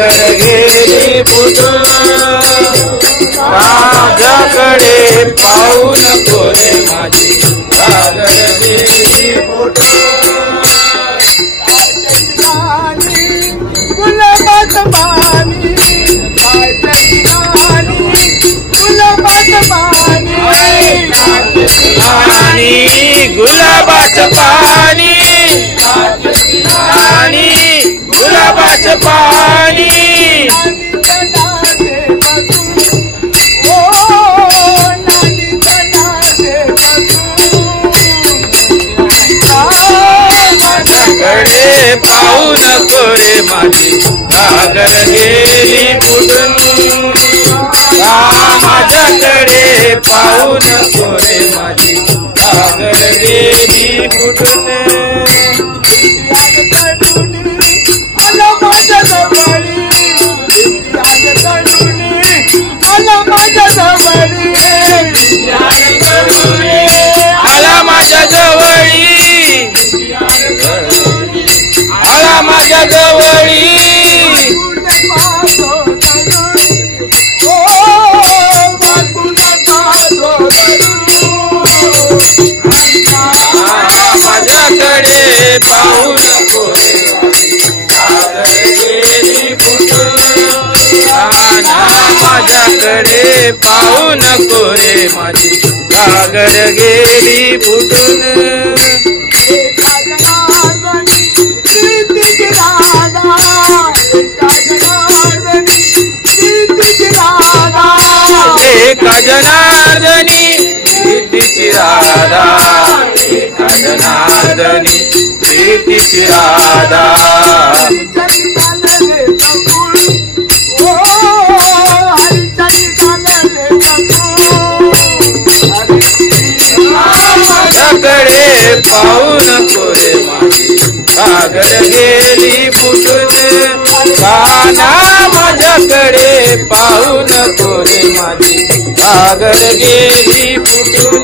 घागर गेली फुटून माझ्याकडे पाहू नको रे माझी घागर गेली फुटून गुलाबाच पाणी गुलाबाच पाणी आणि गुलाबाचं पाणी आणि गुलाबाचं पाणी माझ्याकडे पाहू नको रे माझी घागर गेली फुटून माझ्याकडे पाहू नको रे माझी घागर गेली फुटून आला माझ्या जवळी आला माझ्या जवळी आला माझ्या जवळी आला माझ्या जवळी माझ्याकडे पाहू नको रे घागर गेली फुटून माझ्याकडे पाहू नको रे माझी घागर गेली फुटून एका जनार्दनी प्रीतीची राधा एका जनार्दनी प्रीतीची राधा माझ्याकडे पाहू नको रे माझी घागर गेली फुटून काना माझ्याकडे पाहू नको रे माझी घागर गेली फुटून